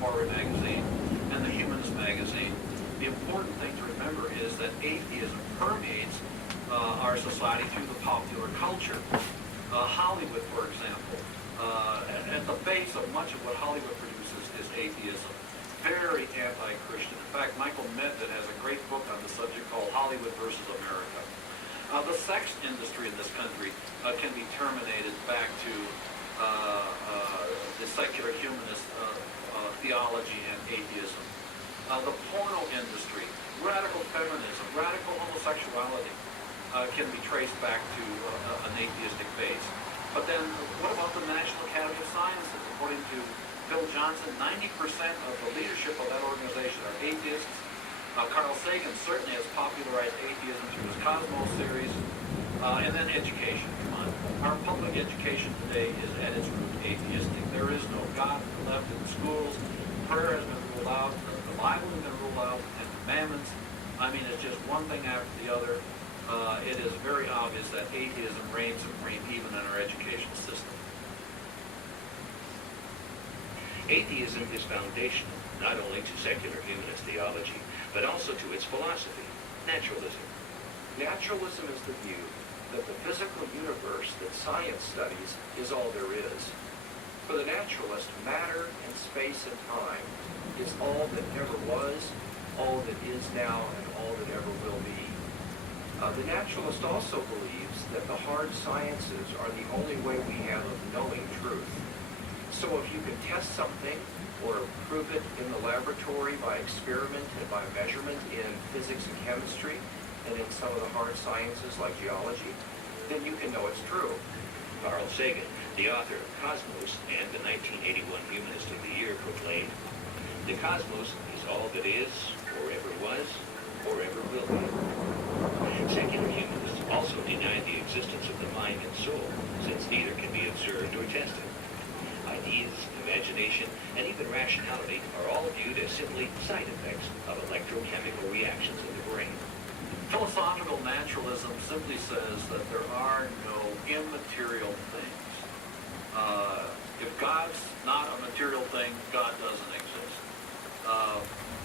Forward magazine and the Humanist magazine. The important thing to remember is that atheism permeates our society through the popular culture. Hollywood, for example, at the base of much of what Hollywood produces is atheism. Very anti-Christian. In fact, Michael Medved has a great book on the subject called Hollywood versus America. The sex industry in this country can be terminated back to the secular humanist theology and atheism. The porno industry, radical feminism, radical homosexuality can be traced back to an atheistic base. But then what about the National Academy of Sciences? According to Phil Johnson, 90% of the leadership of that organization are atheists. Carl Sagan certainly has popularized atheism through his Cosmos series. And then education, come on. Our public education today is at its root atheistic. There is no God left in the schools. Prayer has been ruled out. The Bible has been ruled out. And commandments. I mean, it's just one thing after the other. It is very obvious that atheism reigns supreme even in our educational system. Atheism is foundational not only to secular humanist theology, but also to its philosophy, naturalism. Naturalism is the view that the physical universe that science studies is all there is. For the naturalist, matter and space and time is all that ever was, all that is now, and all that ever will be. The naturalist also believes that the hard sciences are the only way we have of knowing truth. So if you can test something or prove it in the laboratory by experiment and by measurement in physics and chemistry and in some of the hard sciences like geology, then you can know it's true. Carl Sagan, the author of Cosmos and the 1981 Humanist of the Year, proclaimed, "The cosmos is all that is, or ever was, or ever will be." Secular humanists also deny the existence of the mind and soul, since neither can be observed or tested. Ideas, imagination, and even rationality are all viewed as simply side effects of electrochemical reactions in the brain. Philosophical naturalism simply says that there are no immaterial things. If God's not a material thing, God doesn't exist.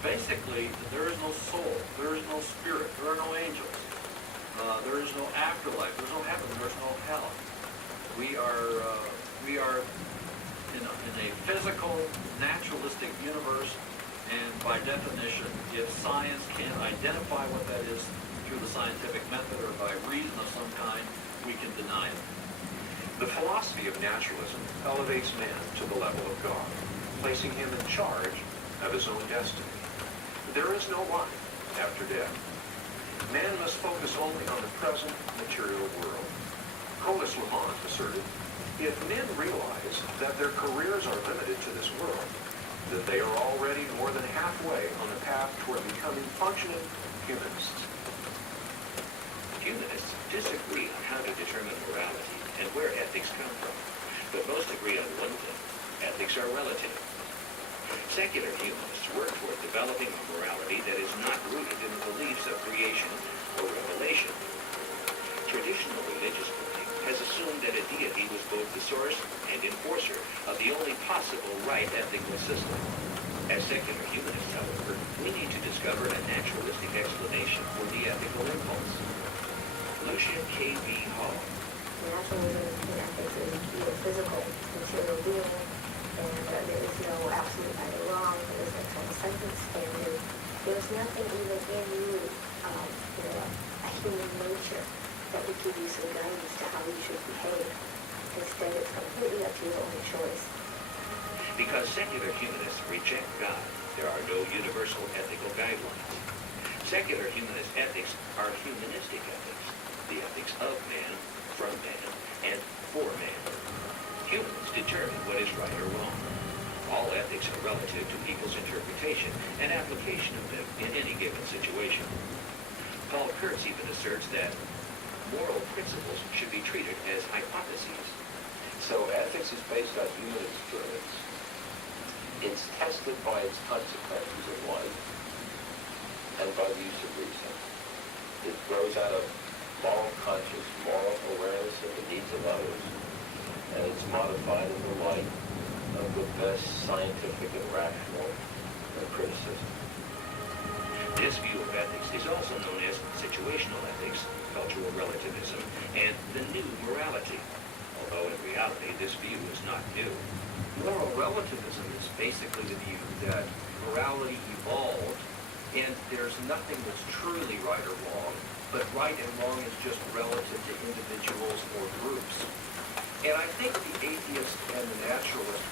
Basically, there is no soul, there is no spirit, there are no angels, there is no afterlife, there's no heaven, there's no hell. We are in a physical, naturalistic universe, and by definition, if science can't identify what that is through the scientific method or by reason of some kind, we can deny it. The philosophy of naturalism elevates man to the level of God, placing him in charge of his own destiny. There is no life after death. Man must focus only on the present material world. Colas Lamont asserted, if men realize that their careers are limited to this world, that they are already more than halfway on the path toward becoming functioning humanists. Humanists disagree on how to determine morality and where ethics come from, but most agree on one thing: ethics are relative. Secular humanists work toward developing a morality that is not rooted in the beliefs of creation or revelation. Traditional religious belief has assumed that a deity was both the source and enforcer of the only possible right ethical system. As secular humanists, however, we need to discover a naturalistic explanation for the ethical impulse. Lucia K.B. Hall. Naturalism in ethics is the physical, material being, and there is no absolute right or wrong, there is no transcendent standard. There's nothing even in you, a human nature that would give you some guidance to how you should behave. Instead, it's completely up to your own choice. Because secular humanists reject God, there are no universal ethical guidelines. Secular humanist ethics are humanistic ethics, the ethics of man, from man, and for man. Humans determine what is right or wrong. All ethics are relative to people's interpretation and application of them in any given situation. Paul Kurtz even asserts that moral principles should be treated as hypotheses. So ethics is based on human experience. It's tested by its consequences in life and by the use of reason. It grows out of moral awareness of the needs of others, and it's modified in the light of the best scientific and rational criticism. This view of ethics is also known as situational ethics, cultural relativism, and the new morality. Although in reality, this view is not new. Moral relativism is basically the view that morality evolved and there's nothing that's truly right or wrong, but right and wrong is just relative to individuals or groups. And I think the atheist and the naturalist